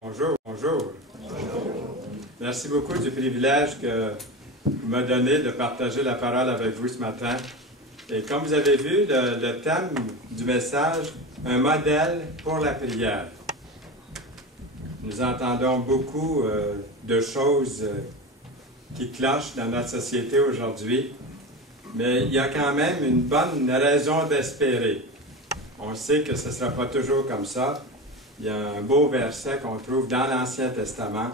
Bonjour, bonjour. Merci beaucoup du privilège que vous m'avez donné de partager la parole avec vous ce matin. Et comme vous avez vu, le thème du message, un modèle pour la prière. Nous entendons beaucoup de choses qui clochent dans notre société aujourd'hui, mais il y a quand même une bonne raison d'espérer. On sait que ce ne sera pas toujours comme ça. Il y a un beau verset qu'on trouve dans l'Ancien Testament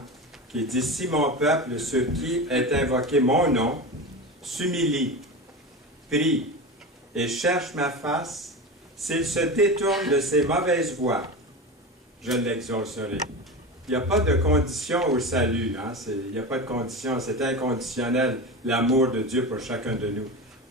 qui dit « Si mon peuple, sur qui est invoqué mon nom, s'humilie, prie et cherche ma face, s'il se détourne de ses mauvaises voies, je l'exaucerai. » Il n'y a pas de condition au salut. Hein? Il n'y a pas de condition. C'est inconditionnel, l'amour de Dieu pour chacun de nous.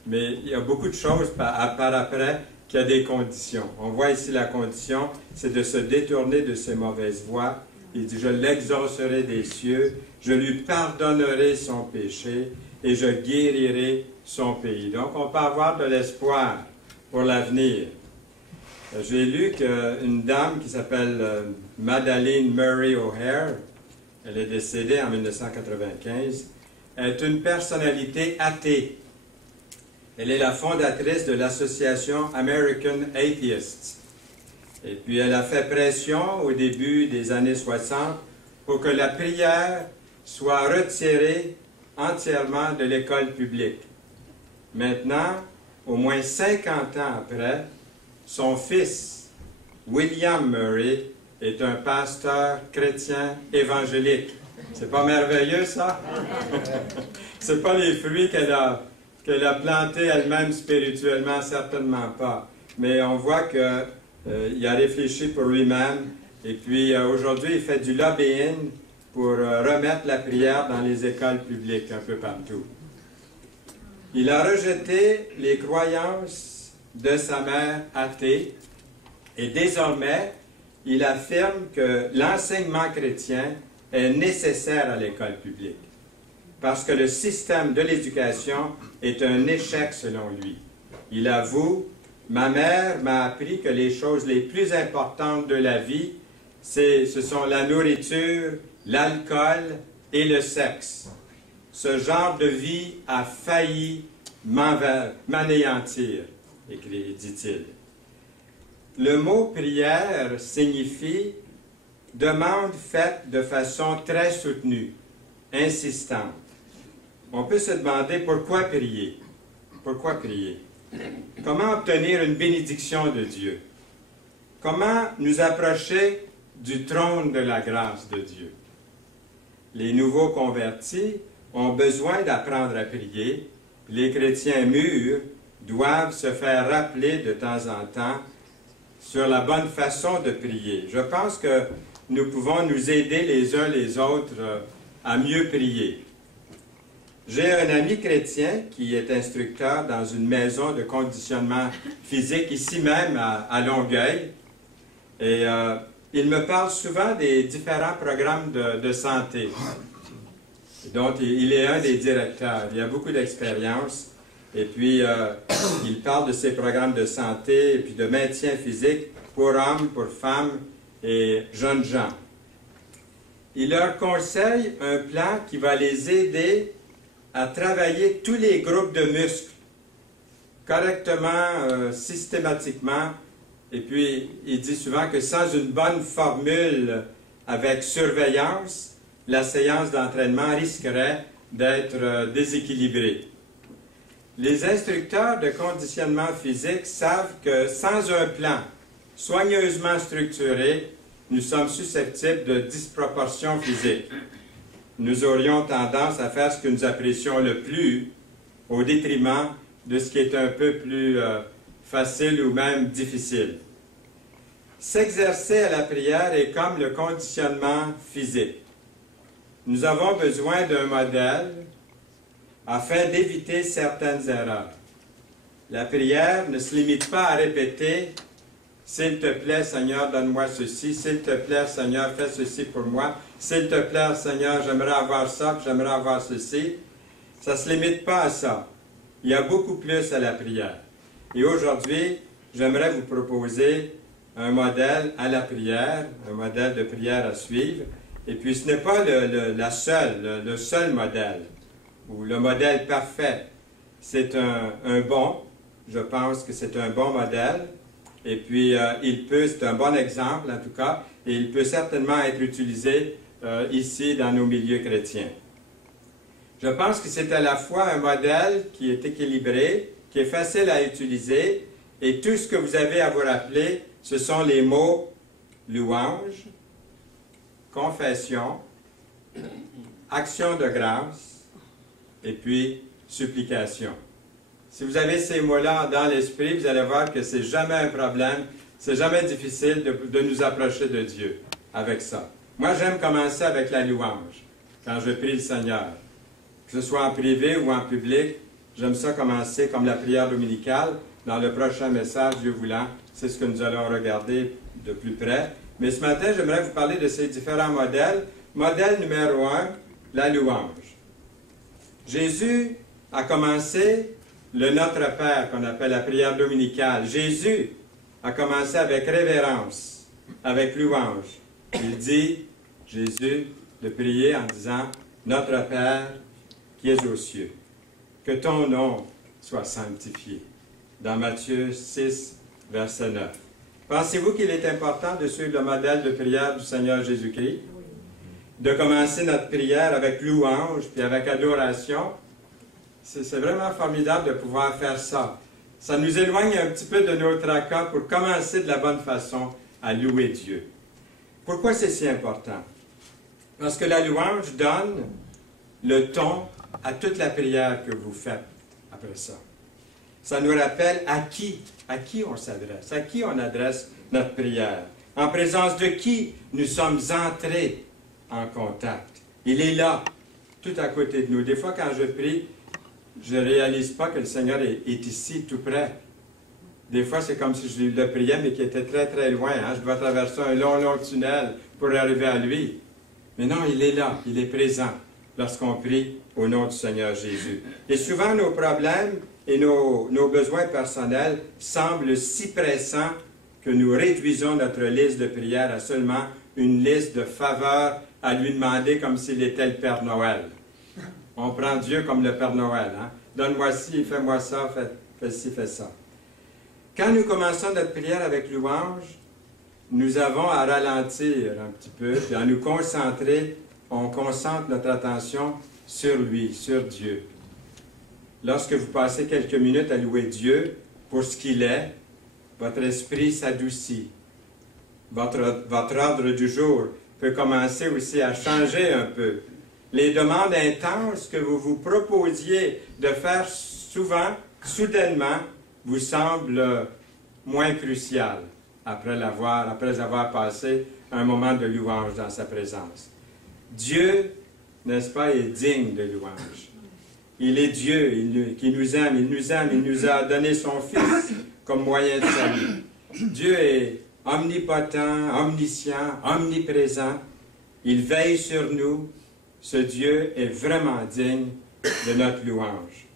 Mais il y a beaucoup de choses par après qu'il y a des conditions. On voit ici la condition, c'est de se détourner de ses mauvaises voies. Il dit, je l'exaucerai des cieux, je lui pardonnerai son péché et je guérirai son pays. Donc, on peut avoir de l'espoir pour l'avenir. J'ai lu qu'une dame qui s'appelle Madeleine Murray O'Hair, elle est décédée en 1995, est une personnalité athée. Elle est la fondatrice de l'association American Atheists. Et puis elle a fait pression au début des années 60 pour que la prière soit retirée entièrement de l'école publique. Maintenant, au moins 50 ans après, son fils, William Murray, est un pasteur chrétien évangélique. C'est pas merveilleux, ça? C'est pas les fruits qu'elle a plantés elle-même spirituellement, certainement pas. Mais on voit qu'il a réfléchi pour lui-même. Et puis aujourd'hui, il fait du lobbying pour remettre la prière dans les écoles publiques un peu partout. Il a rejeté les croyances de sa mère athée et désormais, il affirme que l'enseignement chrétien est nécessaire à l'école publique parce que le système de l'éducation est un échec selon lui. Il avoue, ma mère m'a appris que les choses les plus importantes de la vie, ce sont la nourriture, l'alcool et le sexe. Ce genre de vie a failli m'anéantir, dit-il. Le mot prière signifie demande faite de façon très soutenue, insistante. On peut se demander pourquoi prier. Pourquoi prier? Comment obtenir une bénédiction de Dieu? Comment nous approcher du trône de la grâce de Dieu? Les nouveaux convertis ont besoin d'apprendre à prier. Les chrétiens mûrs doivent se faire rappeler de temps en temps sur la bonne façon de prier. Je pense que nous pouvons nous aider les uns les autres à mieux prier. J'ai un ami chrétien qui est instructeur dans une maison de conditionnement physique ici même à Longueuil. Et il me parle souvent des différents programmes de santé dont il est un des directeurs. Il a beaucoup d'expérience. Et puis, il parle de ces programmes de santé et puis de maintien physique pour hommes, pour femmes et jeunes gens. Il leur conseille un plan qui va les aider à travailler tous les groupes de muscles correctement, systématiquement. Et puis, il dit souvent que sans une bonne formule avec surveillance, la séance d'entraînement risquerait d'être déséquilibrée. Les instructeurs de conditionnement physique savent que sans un plan soigneusement structuré, nous sommes susceptibles de disproportions physiques. Nous aurions tendance à faire ce que nous apprécions le plus au détriment de ce qui est un peu plus facile ou même difficile. S'exercer à la prière est comme le conditionnement physique. Nous avons besoin d'un modèle afin d'éviter certaines erreurs. La prière ne se limite pas à répéter « S'il te plaît, Seigneur, donne-moi ceci. S'il te plaît, Seigneur, fais ceci pour moi. S'il te plaît, Seigneur, j'aimerais avoir ça, j'aimerais avoir ceci. » Ça ne se limite pas à ça. Il y a beaucoup plus à la prière. Et aujourd'hui, j'aimerais vous proposer un modèle à la prière, un modèle de prière à suivre. Et puis ce n'est pas le seul modèle, ou le modèle parfait. C'est un bon, je pense que c'est un bon modèle. Et puis c'est un bon exemple en tout cas, et il peut certainement être utilisé ici dans nos milieux chrétiens. Je pense que c'est à la fois un modèle qui est équilibré, qui est facile à utiliser, et tout ce que vous avez à vous rappeler, ce sont les mots louange, confession, action de grâce, et puis supplication. Si vous avez ces mots-là dans l'esprit, vous allez voir que c'est jamais un problème, c'est jamais difficile de nous approcher de Dieu avec ça. Moi, j'aime commencer avec la louange, quand je prie le Seigneur. Que ce soit en privé ou en public, j'aime ça commencer comme la prière dominicale. Dans le prochain message, Dieu voulant, c'est ce que nous allons regarder de plus près. Mais ce matin, j'aimerais vous parler de ces différents modèles. Modèle numéro 1, la louange. Jésus a commencé le Notre Père, qu'on appelle la prière dominicale. Jésus a commencé avec révérence, avec louange. Il dit, Jésus, de prier en disant, Notre Père qui es aux cieux, que ton nom soit sanctifié. Dans Matthieu 6, verset 9. Pensez-vous qu'il est important de suivre le modèle de prière du Seigneur Jésus-Christ? De commencer notre prière avec louange, puis avec adoration? C'est vraiment formidable de pouvoir faire ça. Ça nous éloigne un petit peu de nos tracas pour commencer de la bonne façon à louer Dieu. Pourquoi c'est si important? Parce que la louange donne le ton à toute la prière que vous faites après ça. Ça nous rappelle à qui on s'adresse, à qui on adresse notre prière, en présence de qui nous sommes entrés en contact. Il est là, tout à côté de nous. Des fois, quand je prie, je ne réalise pas que le Seigneur est ici, tout près. Des fois, c'est comme si je le priais, mais qu'il était très, très loin. Hein? Je dois traverser un long, long tunnel pour arriver à lui. Mais non, il est là, il est présent lorsqu'on prie au nom du Seigneur Jésus. Et souvent, nos problèmes et nos besoins personnels semblent si pressants que nous réduisons notre liste de prières à seulement une liste de faveurs à lui demander comme s'il était le Père Noël. On prend Dieu comme le Père Noël. Hein? Donne-moi ci, fais-moi ça, fais ci, fais ça. Quand nous commençons notre prière avec louange, nous avons à ralentir un petit peu, puis à nous concentrer. On concentre notre attention sur lui, sur Dieu. Lorsque vous passez quelques minutes à louer Dieu pour ce qu'il est, votre esprit s'adoucit. Votre ordre du jour peut commencer aussi à changer un peu. Les demandes intenses que vous vous proposiez de faire souvent, soudainement, vous semblent moins cruciales après avoir passé un moment de louange dans sa présence. Dieu, n'est-ce pas, est digne de louange. Il est Dieu qui nous aime, il nous a donné son Fils comme moyen de salut. Dieu est omnipotent, omniscient, omniprésent. Il veille sur nous. Ce Dieu est vraiment digne de notre louange.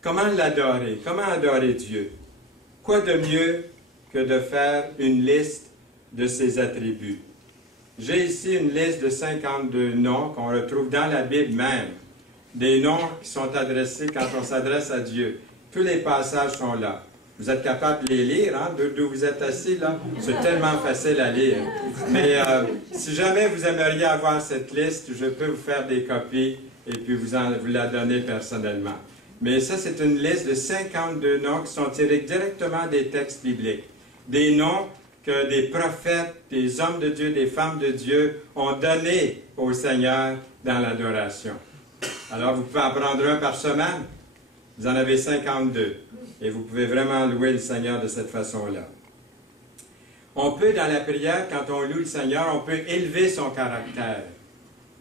Comment l'adorer? Comment adorer Dieu? Quoi de mieux que de faire une liste de ses attributs? J'ai ici une liste de 52 noms qu'on retrouve dans la Bible même. Des noms qui sont adressés quand on s'adresse à Dieu. Tous les passages sont là. Vous êtes capable de les lire, hein, d'où vous êtes assis, là? C'est tellement facile à lire. Mais si jamais vous aimeriez avoir cette liste, je peux vous faire des copies et puis vous la donner personnellement. Mais ça, c'est une liste de 52 noms qui sont tirés directement des textes bibliques. Des noms que des prophètes, des hommes de Dieu, des femmes de Dieu ont donnés au Seigneur dans l'adoration. Alors, vous pouvez en prendre un par semaine. Vous en avez 52. Et vous pouvez vraiment louer le Seigneur de cette façon-là. On peut, dans la prière, quand on loue le Seigneur, on peut élever son caractère.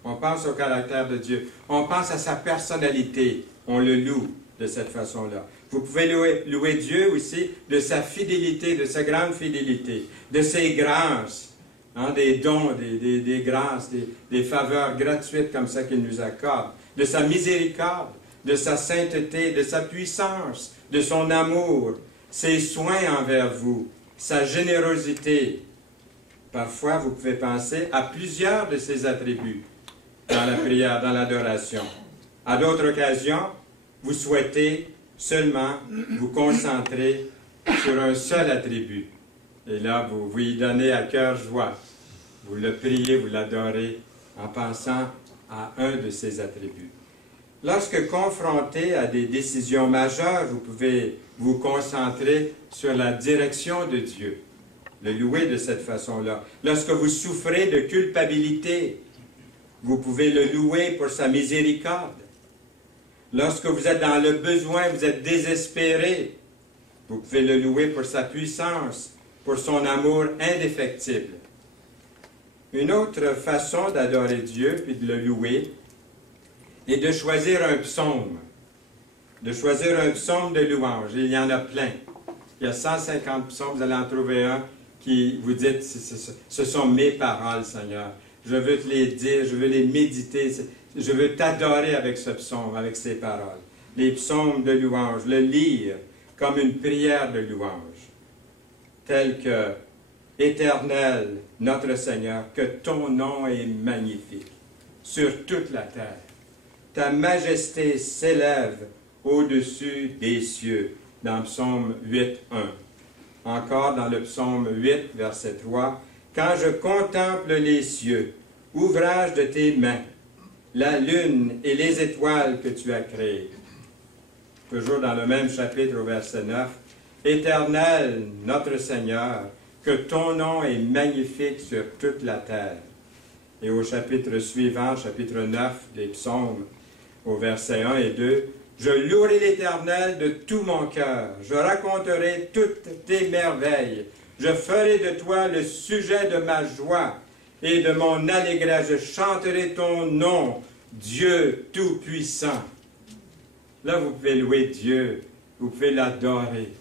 On pense au caractère de Dieu. On pense à sa personnalité. On le loue de cette façon-là. Vous pouvez louer Dieu aussi de sa fidélité, de sa grande fidélité, de ses grâces, hein, des dons, des grâces, des faveurs gratuites comme ça qu'il nous accorde, de sa miséricorde, de sa sainteté, de sa puissance, de son amour, ses soins envers vous. sa générosité. Parfois, vous pouvez penser à plusieurs de ses attributs dans la prière, dans l'adoration. À d'autres occasions, vous souhaitez seulement vous concentrer sur un seul attribut. Et là, vous y donnez à cœur joie. Vous le priez, vous l'adorez en pensant à un de ses attributs. Lorsque confronté à des décisions majeures, vous pouvez vous concentrer sur la direction de Dieu, le louer de cette façon-là. Lorsque vous souffrez de culpabilité, vous pouvez le louer pour sa miséricorde. Lorsque vous êtes dans le besoin, vous êtes désespéré, vous pouvez le louer pour sa puissance, pour son amour indéfectible. Une autre façon d'adorer Dieu puis de le louer est de choisir un psaume. De choisir un psaume de louange. Et il y en a plein. Il y a 150 psaumes, vous allez en trouver un qui vous dit, ce sont mes paroles, Seigneur. Je veux te les dire, je veux les méditer, je veux t'adorer avec ce psaume, avec ces paroles. Les psaumes de louange, le lire comme une prière de louange, telle que « Éternel, notre Seigneur, que ton nom est magnifique sur toute la terre. Ta majesté s'élève au-dessus des cieux. » Dans Psaume 8, 1. Encore dans le Psaume 8, verset 3. « Quand je contemple les cieux, ouvrage de tes mains, la lune et les étoiles que tu as créées. » Toujours dans le même chapitre au verset 9. « Éternel, notre Seigneur, que ton nom est magnifique sur toute la terre. » Et au chapitre suivant, chapitre 9 des Psaumes, au verset 1 et 2, « Je louerai l'Éternel de tout mon cœur, je raconterai toutes tes merveilles, je ferai de toi le sujet de ma joie et de mon allégresse, je chanterai ton nom, Dieu Tout-Puissant. » Là, vous pouvez louer Dieu, vous pouvez l'adorer,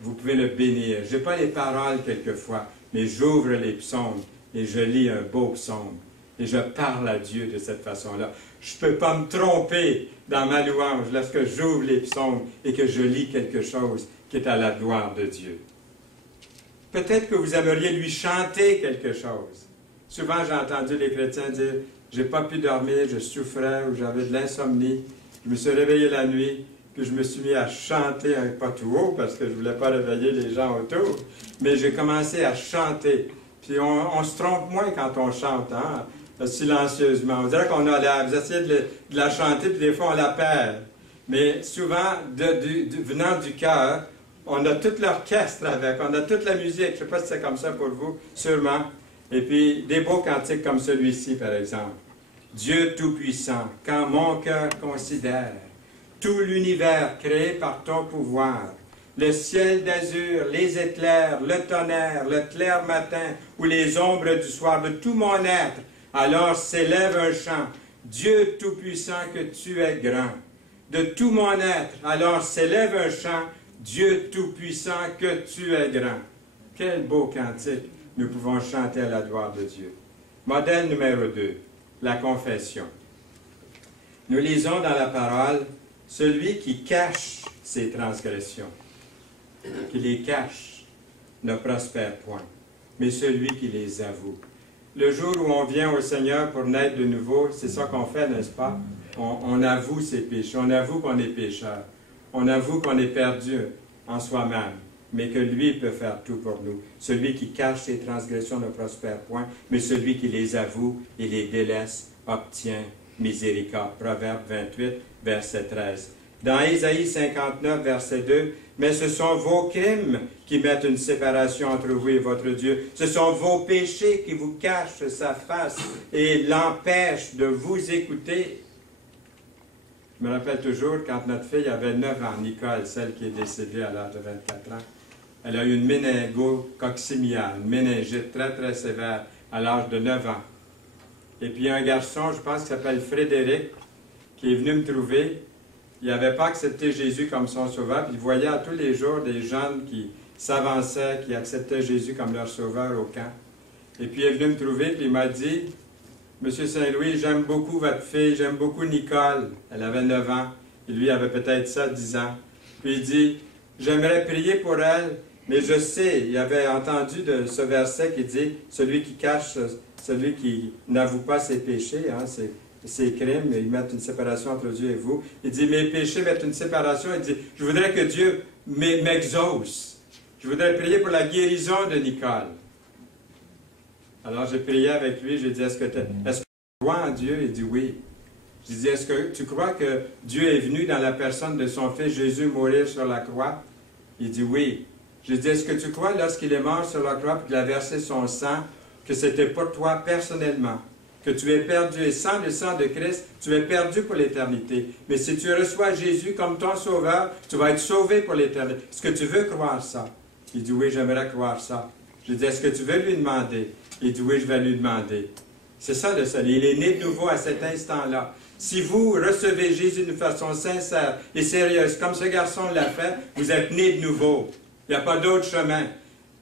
vous pouvez le bénir. Je n'ai pas les paroles quelquefois, mais j'ouvre les psaumes et je lis un beau psaume. Et je parle à Dieu de cette façon-là. Je ne peux pas me tromper dans ma louange lorsque j'ouvre les psaumes et que je lis quelque chose qui est à la gloire de Dieu. Peut-être que vous aimeriez lui chanter quelque chose. Souvent, j'ai entendu les chrétiens dire « J'ai pas pu dormir, je souffrais ou j'avais de l'insomnie. Je me suis réveillé la nuit, puis je me suis mis à chanter, pas tout haut parce que je ne voulais pas réveiller les gens autour, mais j'ai commencé à chanter. Puis on se trompe moins quand on chante, hein? Silencieusement. On dirait qu'on a l'air, vous essayez de la chanter, puis des fois on la perd. Mais souvent, venant du cœur, on a tout l'orchestre avec, on a toute la musique. Je ne sais pas si c'est comme ça pour vous, sûrement. Et puis, des beaux cantiques comme celui-ci, par exemple. Dieu Tout-Puissant, quand mon cœur considère tout l'univers créé par ton pouvoir, le ciel d'azur, les éclairs, le tonnerre, le clair matin ou les ombres du soir, de tout mon être, alors s'élève un chant. Dieu Tout-Puissant, que tu es grand. De tout mon être, alors s'élève un chant. Dieu Tout-Puissant, que tu es grand. Quel beau cantique nous pouvons chanter à la gloire de Dieu. Modèle numéro 2, la confession. Nous lisons dans la parole, celui qui cache ses transgressions, qui les cache, ne prospère point, mais celui qui les avoue. Le jour où on vient au Seigneur pour naître de nouveau, c'est ça qu'on fait, n'est-ce pas? On avoue ses péchés, on avoue qu'on est pécheur, on avoue qu'on est perdu en soi-même, mais que lui peut faire tout pour nous. Celui qui cache ses transgressions ne prospère point, mais celui qui les avoue et les délaisse obtient miséricorde. Proverbe 28, verset 13. Dans Ésaïe 59, verset 2, « Mais ce sont vos crimes qui mettent une séparation entre vous et votre Dieu. Ce sont vos péchés qui vous cachent sa face et l'empêchent de vous écouter. » Je me rappelle toujours quand notre fille avait 9 ans, Nicole, celle qui est décédée à l'âge de 24 ans. Elle a eu une méningo-coccymiale, une méningite très très sévère à l'âge de 9 ans. Et puis un garçon, je pense, qui s'appelle Frédéric, qui est venu me trouver. Il n'avait pas accepté Jésus comme son sauveur, puis il voyait à tous les jours des jeunes qui s'avançaient, qui acceptaient Jésus comme leur sauveur au camp. Et puis il est venu me trouver, puis il m'a dit, « Monsieur Saint-Louis, j'aime beaucoup votre fille, j'aime beaucoup Nicole. » Elle avait 9 ans, et lui avait peut-être ça, 10 ans. Puis il dit, « J'aimerais prier pour elle, Mais je sais, il avait entendu de ce verset qui dit, celui qui cache, celui qui n'avoue pas ses péchés, hein, ses crimes, ils mettent une séparation entre Dieu et vous. Il dit, mes péchés mettent une séparation. Il dit, je voudrais que Dieu m'exauce. Je voudrais prier pour la guérison de Nicole. Alors j'ai prié avec lui, j'ai dit, est-ce que tu crois en Dieu? Il dit oui. J'ai dit, est-ce que tu crois que Dieu est venu dans la personne de son Fils Jésus mourir sur la croix? Il dit oui. J'ai dit, est-ce que tu crois lorsqu'il est mort sur la croix et qu'il a versé son sang, que c'était pour toi personnellement, que tu es perdu et sans le sang de Christ, tu es perdu pour l'éternité. Mais si tu reçois Jésus comme ton sauveur, tu vas être sauvé pour l'éternité. Est-ce que tu veux croire ça? Il dit oui, j'aimerais croire ça. J'ai dit, est-ce que tu veux lui demander? Il dit oui, je vais lui demander. C'est ça le salut. Il est né de nouveau à cet instant-là. Si vous recevez Jésus d'une façon sincère et sérieuse, comme ce garçon l'a fait, vous êtes né de nouveau. Il n'y a pas d'autre chemin.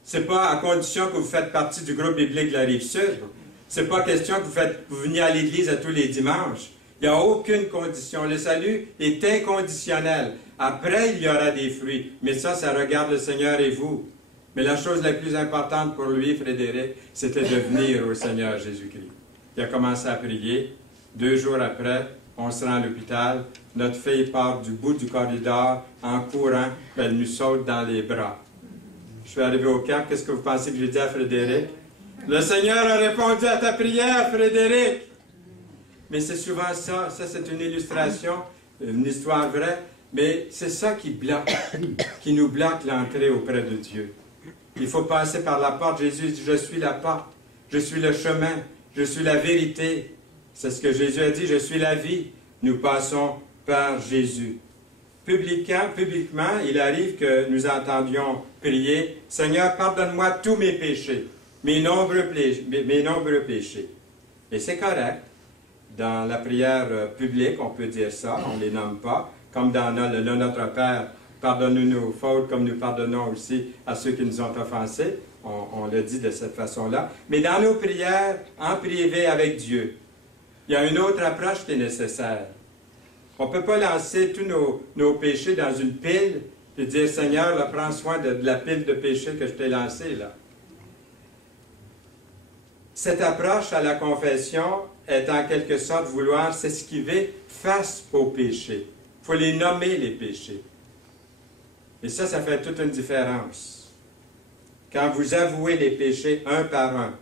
Ce n'est pas à condition que vous faites partie du groupe biblique de la Rive-Sud. Ce n'est pas question que vous veniez à l'église à tous les dimanches. Il n'y a aucune condition. Le salut est inconditionnel. Après, il y aura des fruits. Mais ça regarde le Seigneur et vous. Mais la chose la plus importante pour lui, Frédéric, c'était de venir au Seigneur Jésus-Christ. Il a commencé à prier. 2 jours après, on se rend à l'hôpital. Notre fille part du bout du corridor en courant. Elle nous saute dans les bras. Je suis arrivé au camp. Qu'est-ce que vous pensez que j'ai dit à Frédéric? Le Seigneur a répondu à ta prière, Frédéric! Mais c'est souvent ça. Ça, c'est une illustration, une histoire vraie. Mais c'est ça qui bloque, qui nous bloque l'entrée auprès de Dieu. Il faut passer par la porte. Jésus dit, je suis la porte, je suis le chemin, je suis la vérité. C'est ce que Jésus a dit, je suis la vie. Nous passons par Jésus. Publiquement, il arrive que nous entendions prier, « Seigneur, pardonne-moi tous mes péchés, mes nombreux péchés. » Et c'est correct. Dans la prière publique, on peut dire ça, on ne les nomme pas. Comme dans le Notre Père, pardonne-nous nos fautes comme nous pardonnons aussi à ceux qui nous ont offensés. On le dit de cette façon-là. Mais dans nos prières, en privé avec Dieu, il y a une autre approche qui est nécessaire. On ne peut pas lancer tous nos péchés dans une pile et dire, Seigneur, là, prends soin de la pile de péchés que je t'ai lancée là. Cette approche à la confession est en quelque sorte vouloir s'esquiver face aux péchés. Il faut les nommer, les péchés. Et ça fait toute une différence. Quand vous avouez les péchés un par un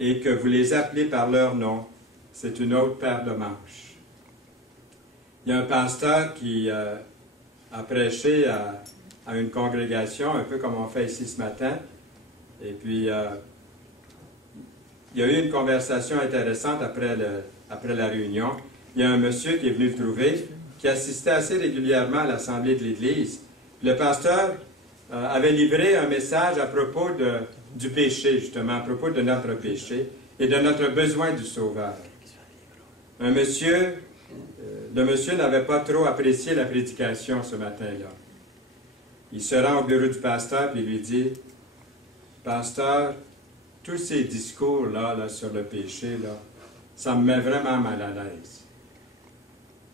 et que vous les appelez par leur nom, c'est une autre paire de manches. Il y a un pasteur qui a prêché à une congrégation, un peu comme on fait ici ce matin, et puis il y a eu une conversation intéressante après la réunion. Il y a un monsieur qui est venu le trouver, qui assistait assez régulièrement à l'assemblée de l'Église. Le pasteur avait livré un message à propos du péché, justement, à propos de notre péché et de notre besoin du Sauveur. Le monsieur n'avait pas trop apprécié la prédication ce matin-là. Il se rend au bureau du pasteur et lui dit, « Pasteur, tous ces discours-là sur le péché, là, ça me met vraiment mal à l'aise.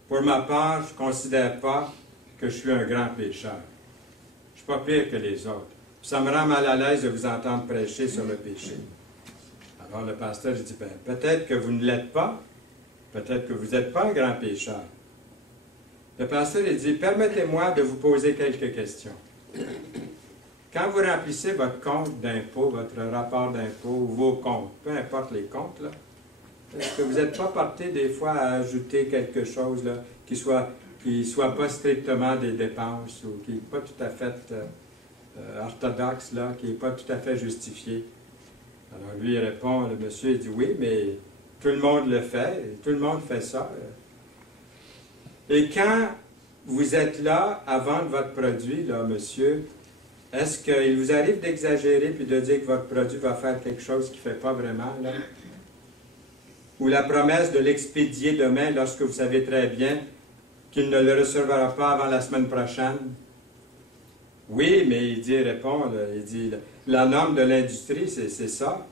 Pour ma part, je ne considère pas que je suis un grand pécheur. Je ne suis pas pire que les autres. Ça me rend mal à l'aise de vous entendre prêcher sur le péché. » Alors le pasteur dit, ben, peut-être que vous ne l'êtes pas, peut-être que vous n'êtes pas un grand pécheur. Le pasteur il dit, permettez-moi de vous poser quelques questions. Quand vous remplissez votre compte d'impôt, votre rapport d'impôt, ou vos comptes, peu importe les comptes, là, est-ce que vous n'êtes pas porté des fois à ajouter quelque chose là, qui soit pas strictement des dépenses ou qui n'est pas tout à fait orthodoxe, là, qui n'est pas tout à fait justifié? Alors lui il répond, le monsieur il dit oui, mais tout le monde le fait, tout le monde fait ça. Et quand vous êtes là à vendre votre produit, là, monsieur, est-ce qu'il vous arrive d'exagérer puis de dire que votre produit va faire quelque chose qui ne fait pas vraiment, là? Ou la promesse de l'expédier demain lorsque vous savez très bien qu'il ne le recevra pas avant la semaine prochaine? Oui, mais il répond, là, il dit, la norme de l'industrie, c'est ça.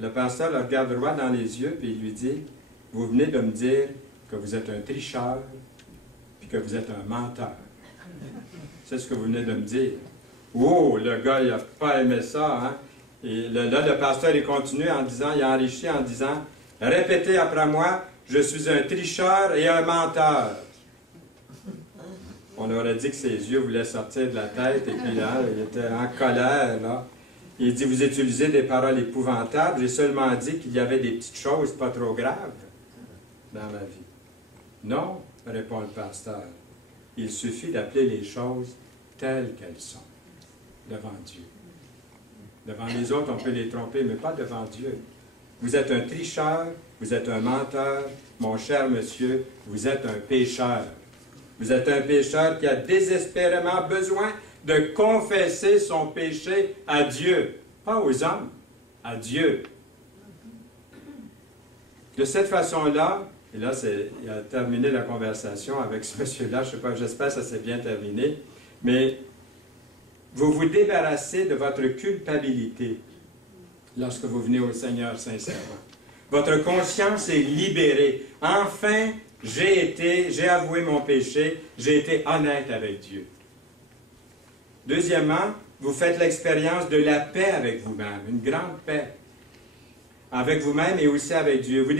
Le pasteur le regarde droit dans les yeux puis il lui dit, vous venez de me dire que vous êtes un tricheur puis que vous êtes un menteur. C'est ce que vous venez de me dire. Oh, le gars, il n'a pas aimé ça, hein? Et là, le pasteur, il continue en disant, il a enrichi en disant, répétez après moi, je suis un tricheur et un menteur. On aurait dit que ses yeux voulaient sortir de la tête, et puis là, il était en colère, là. Il dit, vous utilisez des paroles épouvantables, j'ai seulement dit qu'il y avait des petites choses pas trop graves dans ma vie. Non, répond le pasteur, il suffit d'appeler les choses telles qu'elles sont, devant Dieu. Devant les autres, on peut les tromper, mais pas devant Dieu. Vous êtes un tricheur, vous êtes un menteur, mon cher monsieur, vous êtes un pécheur. Vous êtes un pécheur qui a désespérément besoin de confesser son péché à Dieu, pas aux hommes, à Dieu. De cette façon-là, et là, il a terminé la conversation avec ce monsieur-là, je ne sais pas, j'espère que ça s'est bien terminé, mais vous vous débarrassez de votre culpabilité lorsque vous venez au Seigneur sincèrement. Votre conscience est libérée. Enfin, j'ai avoué mon péché, j'ai été honnête avec Dieu. Deuxièmement, vous faites l'expérience de la paix avec vous-même, une grande paix avec vous-même et aussi avec Dieu. Vous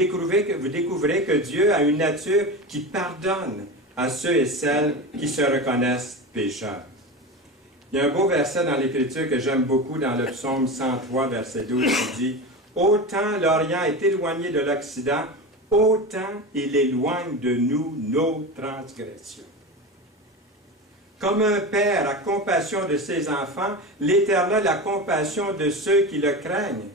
découvrez que Dieu a une nature qui pardonne à ceux et celles qui se reconnaissent pécheurs. Il y a un beau verset dans l'Écriture que j'aime beaucoup dans le psaume 103, verset 12, qui dit « Autant l'Orient est éloigné de l'Occident, autant il éloigne de nous nos transgressions. » Comme un père a compassion de ses enfants, l'Éternel a compassion de ceux qui le craignent,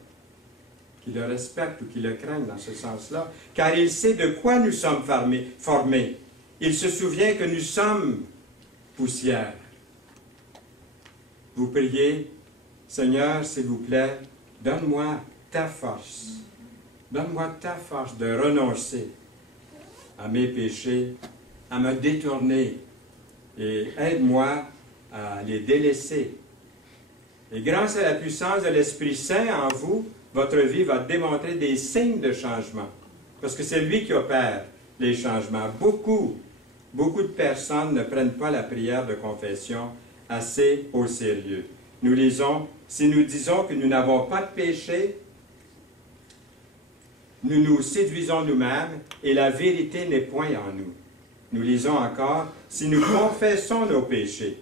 qui le respectent ou qui le craignent dans ce sens-là, car il sait de quoi nous sommes formés. Il se souvient que nous sommes poussière. Vous priez, Seigneur, s'il vous plaît, donne-moi ta force. Donne-moi ta force de renoncer à mes péchés, à me détourner, et aide-moi à les délaisser. Et grâce à la puissance de l'Esprit Saint en vous, votre vie va démontrer des signes de changement. Parce que c'est lui qui opère les changements. Beaucoup de personnes ne prennent pas la prière de confession assez au sérieux. Nous lisons, si nous disons que nous n'avons pas de péché, nous nous séduisons nous-mêmes et la vérité n'est point en nous. Nous lisons encore, si nous confessons nos péchés,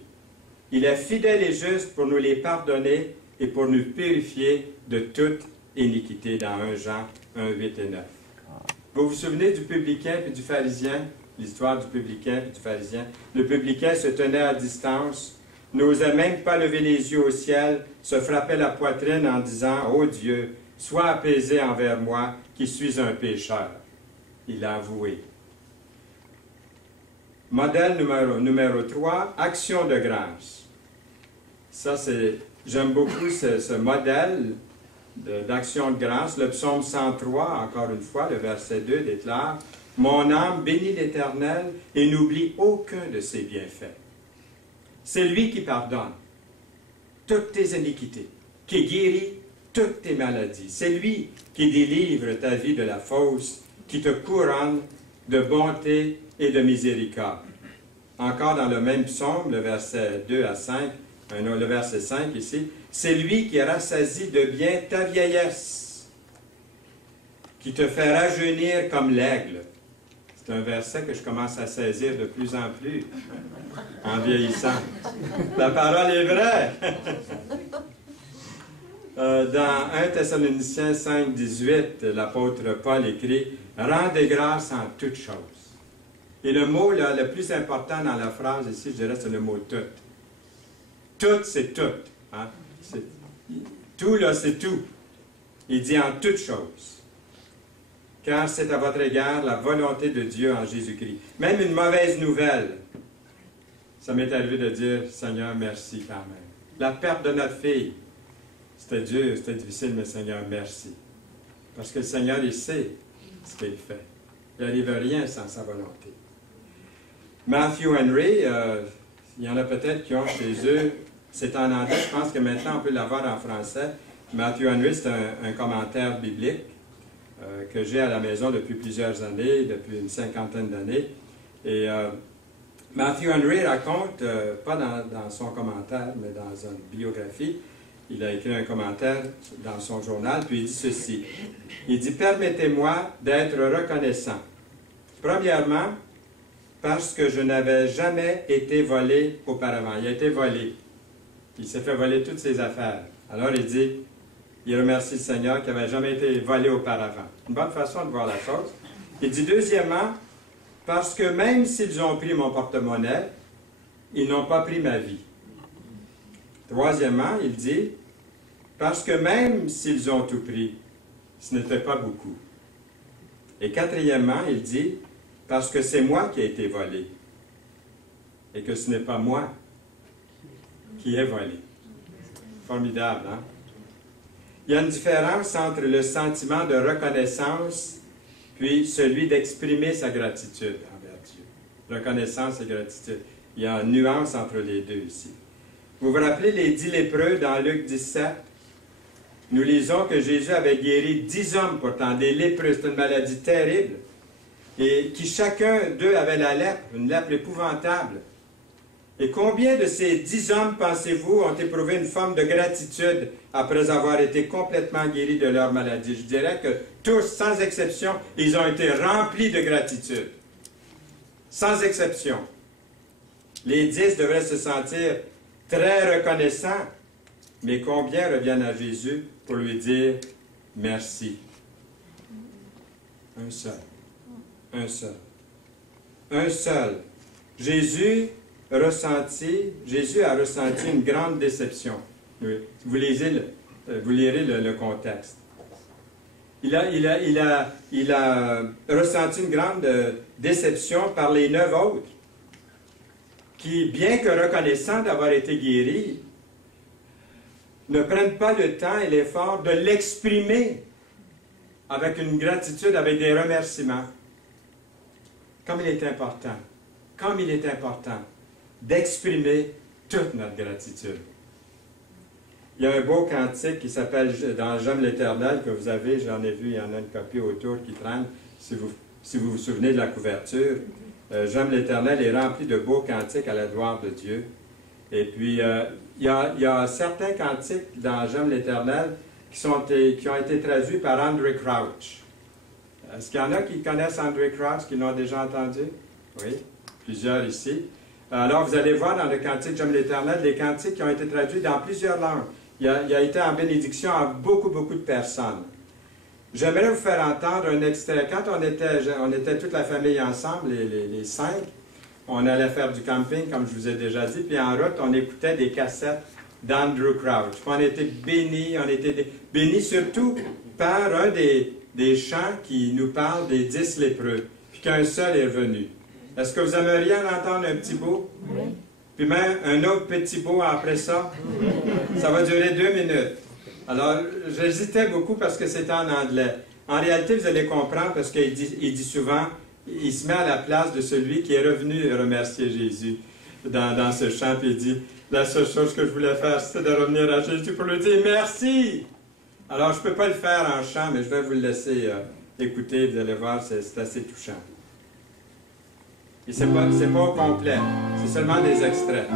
il est fidèle et juste pour nous les pardonner et pour nous purifier de toute iniquité, dans 1 Jean 1, 8 et 9. Vous vous souvenez du publicain et du pharisien, l'histoire du publicain et du pharisien? Le publicain se tenait à distance, n'osait même pas lever les yeux au ciel, se frappait la poitrine en disant, « Ô Dieu, sois apaisé envers moi, qui suis un pécheur. » Il l'a avoué. Modèle numéro 3, action de grâce. Ça, j'aime beaucoup ce modèle d'action de grâce. Le psaume 103, encore une fois, le verset 2 déclare, « Mon âme bénit l'Éternel et n'oublie aucun de ses bienfaits. » C'est lui qui pardonne toutes tes iniquités, qui guérit toutes tes maladies. C'est lui qui délivre ta vie de la fausse, qui te couronne de bonté et de miséricorde. Encore dans le même psaume, le verset 2 à 5, le verset 5 ici, c'est lui qui rassasie de bien ta vieillesse, qui te fait rajeunir comme l'aigle. C'est un verset que je commence à saisir de plus en plus en vieillissant. La parole est vraie. Dans 1 Thessaloniciens 5, 18, l'apôtre Paul écrit « Rendez grâce en toutes choses ». Et le mot là, le plus important dans la phrase ici, je dirais, c'est le mot « tout ». Tout, c'est tout. Hein? Tout, là, c'est tout. Il dit « en toutes choses ». Car c'est à votre égard la volonté de Dieu en Jésus-Christ. Même une mauvaise nouvelle, ça m'est arrivé de dire « Seigneur, merci quand même ». La perte de notre fille, c'était dur, c'était difficile, mais Seigneur, merci. Parce que le Seigneur, il sait ce qu'il fait. Il n'arrive rien sans sa volonté. Matthew Henry, il y en a peut-être qui ont chez eux, c'est en anglais, je pense que maintenant on peut l'avoir en français. Matthew Henry, c'est un commentaire biblique que j'ai à la maison depuis plusieurs années, depuis une cinquantaine d'années. Et Matthew Henry raconte, pas dans son commentaire, mais dans une biographie, il a écrit un commentaire dans son journal, puis il dit ceci. Il dit « Permettez-moi d'être reconnaissant. Premièrement, parce que je n'avais jamais été volé auparavant. » Il a été volé. Il s'est fait voler toutes ses affaires. Alors il dit, il remercie le Seigneur qui n'avait jamais été volé auparavant. Une bonne façon de voir la chose. Il dit deuxièmement, parce que même s'ils ont pris mon porte-monnaie, ils n'ont pas pris ma vie. Troisièmement, il dit, parce que même s'ils ont tout pris, ce n'était pas beaucoup. Et quatrièmement, il dit, parce que c'est moi qui ai été volé, et que ce n'est pas moi qui ai volé. Formidable, hein? Il y a une différence entre le sentiment de reconnaissance puis celui d'exprimer sa gratitude envers Dieu. Reconnaissance et gratitude. Il y a une nuance entre les deux ici. Vous vous rappelez les 10 lépreux dans Luc 17? Nous lisons que Jésus avait guéri 10 hommes pourtant, des lépreux. C'est une maladie terrible. Et qui chacun d'eux avait la lèpre, une lèpre épouvantable. Et combien de ces 10 hommes, pensez-vous, ont éprouvé une forme de gratitude après avoir été complètement guéris de leur maladie? Je dirais que tous, sans exception, ils ont été remplis de gratitude. Sans exception. Les 10 devraient se sentir très reconnaissants, mais combien reviennent à Jésus pour lui dire merci? Un seul. Un seul. Un seul. Jésus a ressenti une grande déception. Vous lirez le contexte. Il a ressenti une grande déception par les 9 autres, qui, bien que reconnaissants d'avoir été guéris, ne prennent pas le temps et l'effort de l'exprimer avec une gratitude, avec des remerciements. Comme il est important d'exprimer toute notre gratitude. Il y a un beau cantique qui s'appelle « Dans J'aime l'Éternel » que vous avez, j'en ai vu, il y en a une copie autour qui traîne, si vous vous souvenez de la couverture. J'aime l'Éternel est rempli de beaux cantiques à la gloire de Dieu. Et puis, il y a certains cantiques dans J'aime l'Éternel qui ont été traduits par Andrew Crouch. Est-ce qu'il y en a qui connaissent Andrew Crouch, qui l'ont déjà entendu? Oui, plusieurs ici. Alors, vous allez voir dans le cantique J'aime l'Éternel, des cantiques qui ont été traduits dans plusieurs langues. Il a été en bénédiction à beaucoup de personnes. J'aimerais vous faire entendre un extrait. Quand on était toute la famille ensemble, les 5, on allait faire du camping, comme je vous ai déjà dit, puis en route, on écoutait des cassettes d'Andrew Crouch. On était bénis surtout par un des chants qui nous parle des 10 lépreux, puis qu'un seul est venu. Est-ce que vous aimeriez en entendre un petit bout? Oui. Puis même un autre petit bout après ça? Oui. Ça va durer 2 minutes. Alors, j'hésitais beaucoup parce que c'était en anglais. En réalité, vous allez comprendre parce qu'il dit souvent, il se met à la place de celui qui est revenu remercier Jésus dans ce chant, puis il dit, la seule chose que je voulais faire, c'était de revenir à Jésus pour lui dire merci. Alors, je ne peux pas le faire en chant, mais je vais vous le laisser écouter, vous allez voir, c'est assez touchant. Et c'est pas au complet, c'est seulement des extraits.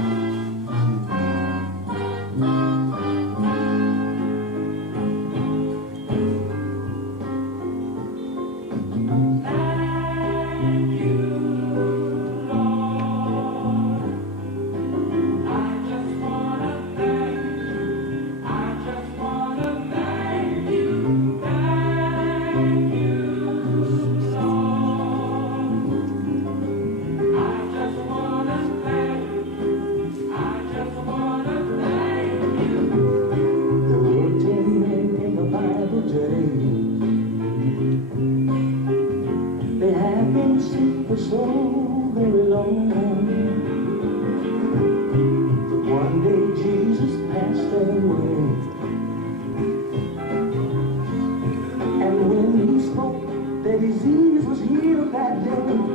Take a look.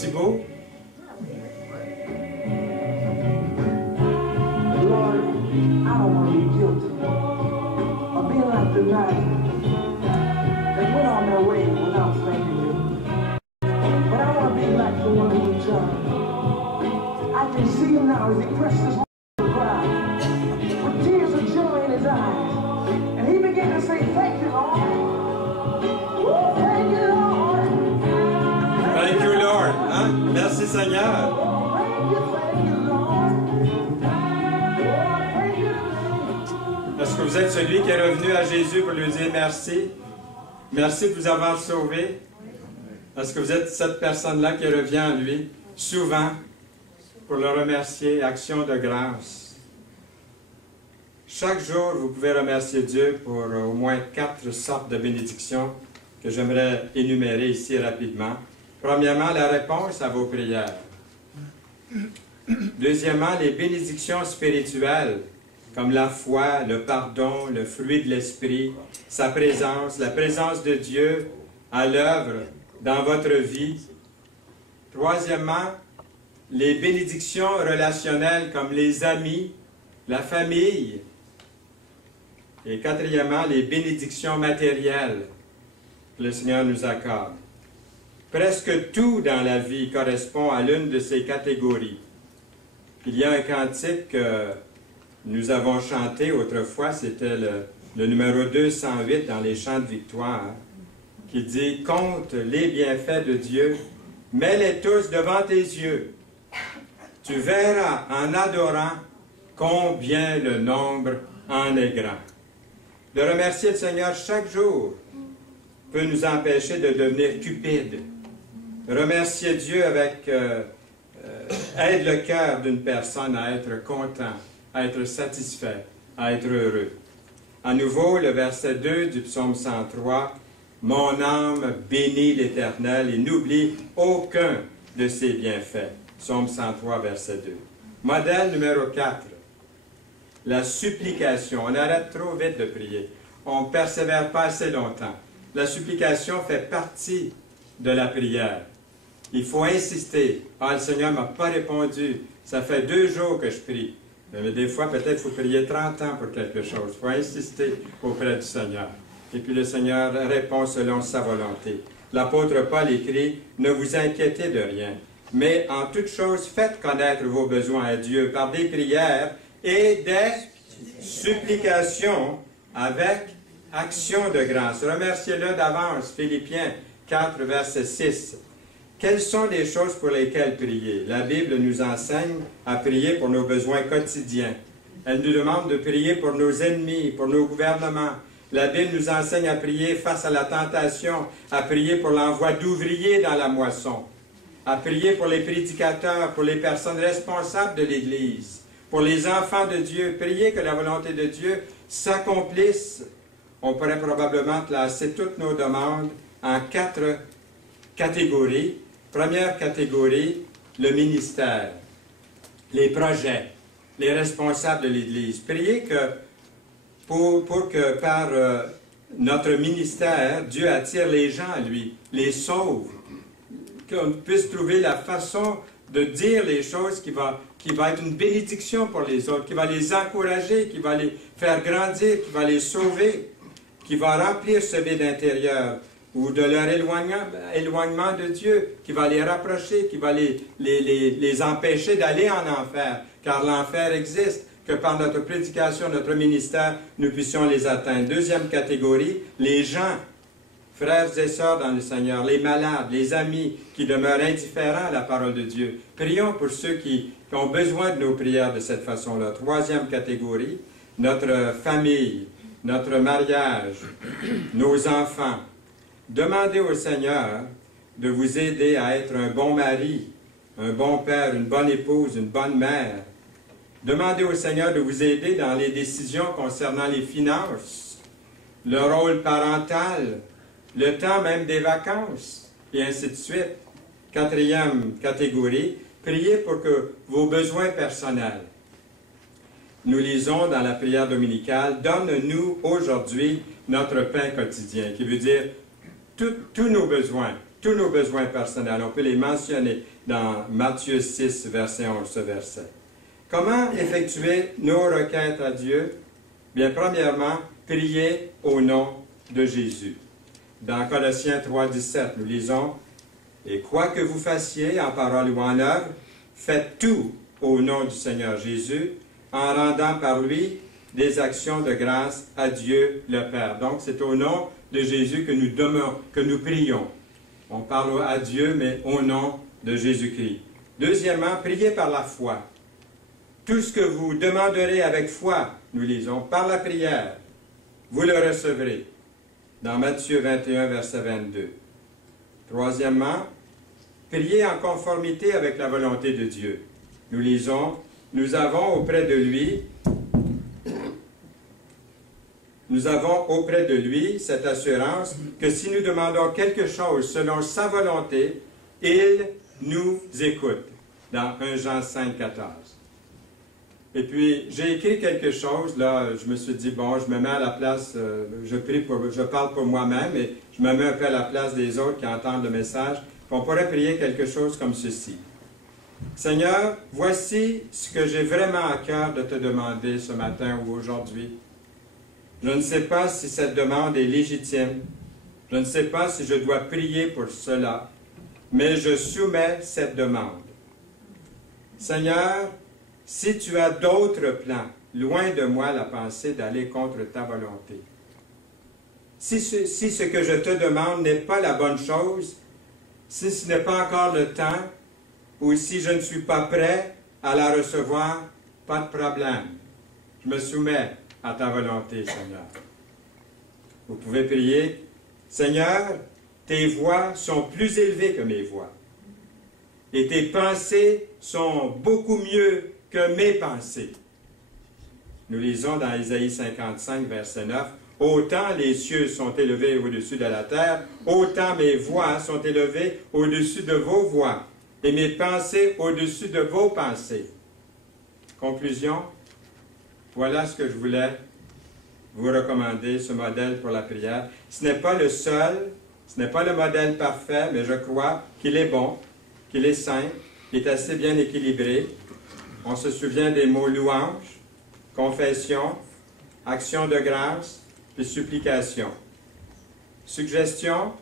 petit bout? Lord, I don't want to be guilty of being like the nine that went on their way without thanking you. But I want to be like the one who returned. I can see him now as he pressed his heart to the ground with tears of joy in his eyes. And he began to say, thank you, Lord. Thank you, Lord. Thank you, Lord. Hein? Merci, Seigneur. Thank you, Lord. Thank you. Est-ce que vous êtes celui qui est revenu à Jésus pour lui dire merci? Merci de vous avoir sauvé. Est-ce que vous êtes cette personne-là qui revient à lui souvent pour le remercier, action de grâce? Chaque jour, vous pouvez remercier Dieu pour au moins 4 sortes de bénédictions que j'aimerais énumérer ici rapidement. Premièrement, la réponse à vos prières. Deuxièmement, les bénédictions spirituelles, comme la foi, le pardon, le fruit de l'esprit, sa présence, la présence de Dieu à l'œuvre dans votre vie. Troisièmement, les bénédictions relationnelles comme les amis, la famille. Et quatrièmement, les bénédictions matérielles que le Seigneur nous accorde. Presque tout dans la vie correspond à l'une de ces catégories. Il y a un cantique que nous avons chanté autrefois, c'était le numéro 208 dans les chants de victoire, qui dit « Compte les bienfaits de Dieu, mets-les tous devant tes yeux. Tu verras en adorant combien le nombre en est grand. » De remercier le Seigneur chaque jour peut nous empêcher de devenir cupides. Remercier Dieu avec aide le cœur d'une personne à être content, à être satisfait, à être heureux. À nouveau, le verset 2 du psaume 103, « Mon âme bénit l'Éternel et n'oublie aucun de ses bienfaits. » Psaume 103, verset 2. Modèle numéro 4. La supplication. On arrête trop vite de prier. On ne persévère pas assez longtemps. La supplication fait partie de la prière. Il faut insister. « Ah, le Seigneur ne m'a pas répondu. Ça fait 2 jours que je prie. » Mais des fois, peut-être, il faut prier 30 ans pour quelque chose. Il faut insister auprès du Seigneur. Et puis le Seigneur répond selon sa volonté. L'apôtre Paul écrit, « Ne vous inquiétez de rien, mais en toute chose, faites connaître vos besoins à Dieu par des prières et des supplications avec action de grâce. » Remerciez-le d'avance. Philippiens 4, verset 6. Quelles sont les choses pour lesquelles prier? La Bible nous enseigne à prier pour nos besoins quotidiens. Elle nous demande de prier pour nos ennemis, pour nos gouvernements. La Bible nous enseigne à prier face à la tentation, à prier pour l'envoi d'ouvriers dans la moisson, à prier pour les prédicateurs, pour les personnes responsables de l'Église, pour les enfants de Dieu. Prier que la volonté de Dieu s'accomplisse. On pourrait probablement classer toutes nos demandes en 4 catégories. Première catégorie, le ministère, les projets, les responsables de l'Église. Priez que pour que par notre ministère, Dieu attire les gens à lui, les sauve, qu'on puisse trouver la façon de dire les choses qui va être une bénédiction pour les autres, qui va les encourager, qui va les faire grandir, qui va les sauver, qui va remplir ce vide intérieur, ou de leur éloignement de Dieu, qui va les rapprocher, qui va les empêcher d'aller en enfer, car l'enfer existe, que par notre prédication, notre ministère, nous puissions les atteindre. Deuxième catégorie, les gens, frères et sœurs dans le Seigneur, les malades, les amis qui demeurent indifférents à la parole de Dieu. Prions pour ceux qui ont besoin de nos prières de cette façon-là. Troisième catégorie, notre famille, notre mariage, nos enfants. Demandez au Seigneur de vous aider à être un bon mari, un bon père, une bonne épouse, une bonne mère. Demandez au Seigneur de vous aider dans les décisions concernant les finances, le rôle parental, le temps même des vacances, et ainsi de suite. Quatrième catégorie, priez pour que vos besoins personnels. Nous lisons dans la prière dominicale, « Donne-nous aujourd'hui notre pain quotidien », qui veut dire tous nos besoins personnels, on peut les mentionner. dans Matthieu 6, verset 11, ce verset. Comment effectuer nos requêtes à Dieu? Bien, premièrement, prier au nom de Jésus. Dans Colossiens 3, 17, nous lisons « Et quoi que vous fassiez en parole ou en œuvre, faites tout au nom du Seigneur Jésus, en rendant par lui des actions de grâce à Dieu le Père. » Donc, c'est au nom de Jésus que nous prions. On parle à Dieu, mais au nom de Jésus-Christ. Deuxièmement, priez par la foi. Tout ce que vous demanderez avec foi, nous lisons, par la prière, vous le recevrez. Dans Matthieu 21, verset 22. Troisièmement, priez en conformité avec la volonté de Dieu. Nous lisons, nous avons auprès de lui cette assurance que si nous demandons quelque chose selon sa volonté, il nous écoute. Dans 1 Jean 5, 14. Et puis, j'ai écrit quelque chose, là, je me suis dit, bon, je me mets à la place, je parle pour moi-même, et je me mets un peu à la place des autres qui entendent le message. On pourrait prier quelque chose comme ceci. Seigneur, voici ce que j'ai vraiment à cœur de te demander ce matin ou aujourd'hui. Je ne sais pas si cette demande est légitime. Je ne sais pas si je dois prier pour cela, mais je soumets cette demande. Seigneur, si tu as d'autres plans, loin de moi la pensée d'aller contre ta volonté. Si ce que je te demande n'est pas la bonne chose, si ce n'est pas encore le temps, ou si je ne suis pas prêt à la recevoir, pas de problème. Je me soumets à ta volonté, Seigneur. Vous pouvez prier, Seigneur, tes voies sont plus élevées que mes voies. Et tes pensées sont beaucoup mieux que mes pensées. Nous lisons dans Isaïe 55, verset 9, « Autant les cieux sont élevés au-dessus de la terre, autant mes voix sont élevées au-dessus de vos voix, et mes pensées au-dessus de vos pensées. » Conclusion, voilà ce que je voulais vous recommander, ce modèle pour la prière. Ce n'est pas le seul, ce n'est pas le modèle parfait, mais je crois qu'il est bon, qu'il est simple, qu'il est assez bien équilibré. On se souvient des mots louange, confession, action de grâce, puis supplication. Suggestion,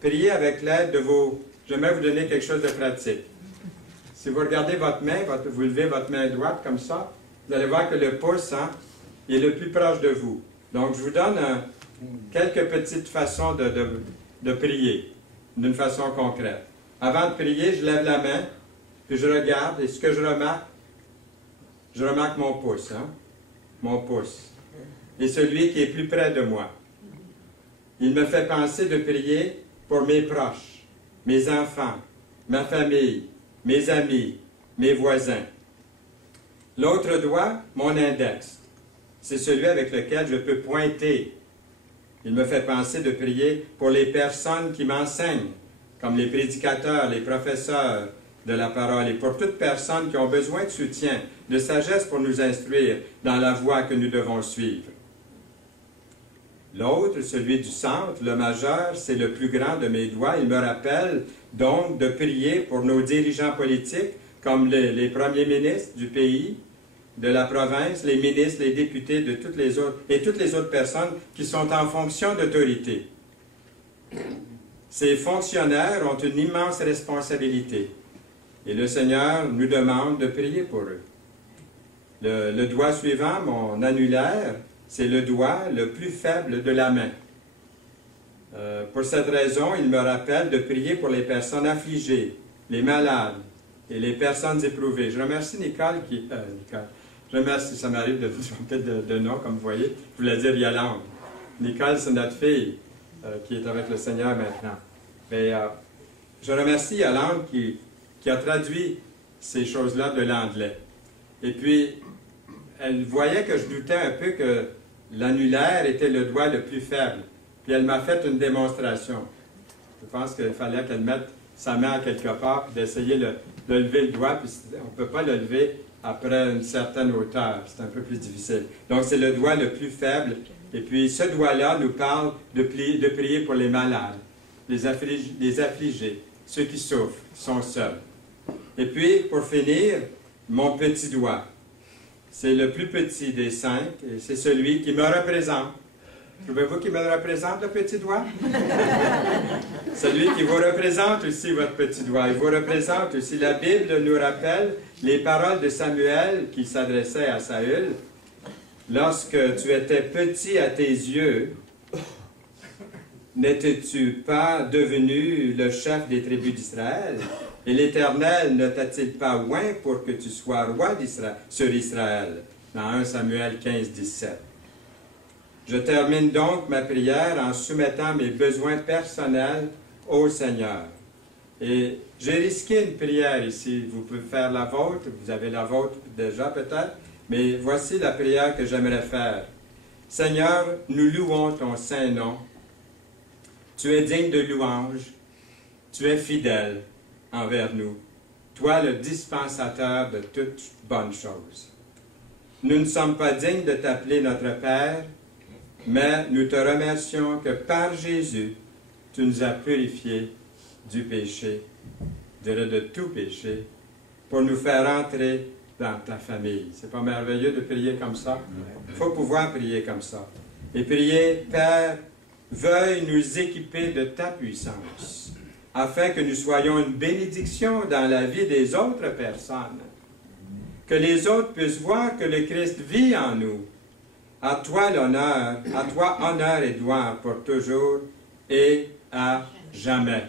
priez avec l'aide de vos... J'aimerais vous donner quelque chose de pratique. Si vous regardez votre main, vous levez votre main droite comme ça, vous allez voir que le pouce est le plus proche de vous. Donc, je vous donne quelques petites façons de prier, d'une façon concrète. Avant de prier, je lève la main, puis je regarde, et ce que je remarque mon pouce, mon pouce, et celui qui est plus près de moi. Il me fait penser de prier pour mes proches, mes enfants, ma famille, mes amis, mes voisins. L'autre doigt, mon index, c'est celui avec lequel je peux pointer. Il me fait penser de prier pour les personnes qui m'enseignent, comme les prédicateurs, les professeurs de la parole, et pour toute personne qui ont besoin de soutien, de sagesse pour nous instruire dans la voie que nous devons suivre. L'autre, celui du centre, le majeur, c'est le plus grand de mes doigts. Il me rappelle donc de prier pour nos dirigeants politiques, comme les premiers ministres du pays, de la province, les ministres, les députés, de toutes les autres personnes qui sont en fonction d'autorité. Ces fonctionnaires ont une immense responsabilité. Et le Seigneur nous demande de prier pour eux. Le doigt suivant, mon annulaire, c'est le doigt le plus faible de la main. Pour cette raison, il me rappelle de prier pour les personnes affligées, les malades et les personnes éprouvées. Je remercie Nicole qui... je remercie, ça m'arrive de tromper de nom, comme vous voyez. Je voulais dire Yolande. Nicole, c'est notre fille qui est avec le Seigneur maintenant. Mais je remercie Yolande qui a traduit ces choses-là de l'anglais. Et puis, elle voyait que je doutais un peu que l'annulaire était le doigt le plus faible. Puis elle m'a fait une démonstration. Je pense qu'il fallait qu'elle mette sa main à quelque part, puis d'essayer de lever le doigt, puis on ne peut pas le lever après une certaine hauteur. C'est un peu plus difficile. Donc, c'est le doigt le plus faible. Et puis, ce doigt-là nous parle de prier pour les malades, les affligés, ceux qui souffrent, qui sont seuls. Et puis, pour finir, mon petit doigt. C'est le plus petit des 5 et c'est celui qui me représente. Trouvez-vous qu'il me représente, le petit doigt? Celui qui vous représente aussi, votre petit doigt. Il vous représente aussi. La Bible nous rappelle les paroles de Samuel qui s'adressait à Saül. Lorsque tu étais petit à tes yeux, n'étais-tu pas devenu le chef des tribus d'Israël? Et l'Éternel ne t'a-t-il pas oint pour que tu sois roi sur Israël? Dans 1 Samuel 15, 17. Je termine donc ma prière en soumettant mes besoins personnels au Seigneur. Et j'ai risqué une prière ici. Vous pouvez faire la vôtre, vous avez la vôtre déjà peut-être, mais voici la prière que j'aimerais faire. Seigneur, nous louons ton saint nom. Tu es digne de louange. Tu es fidèle envers nous. Toi, le dispensateur de toutes bonnes choses. Nous ne sommes pas dignes de t'appeler notre Père, mais nous te remercions que par Jésus, tu nous as purifiés du péché, de tout péché, pour nous faire entrer dans ta famille. C'est pas merveilleux de prier comme ça? Il faut pouvoir prier comme ça. Et prier, Père, veuille nous équiper de ta puissance, afin que nous soyons une bénédiction dans la vie des autres personnes. Que les autres puissent voir que le Christ vit en nous. À toi l'honneur, à toi honneur et gloire pour toujours et à jamais.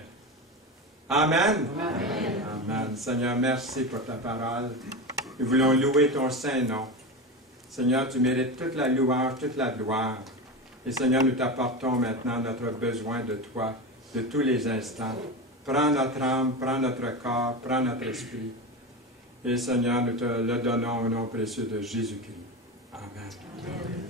Amen. Amen. Amen. Seigneur, merci pour ta parole. Nous voulons louer ton saint nom. Seigneur, tu mérites toute la louange, toute la gloire. Et Seigneur, nous t'apportons maintenant notre besoin de toi, de tous les instants. Prends notre âme, prends notre corps, prends notre esprit. Et Seigneur, nous te le donnons au nom précieux de Jésus-Christ. Amen. Amen.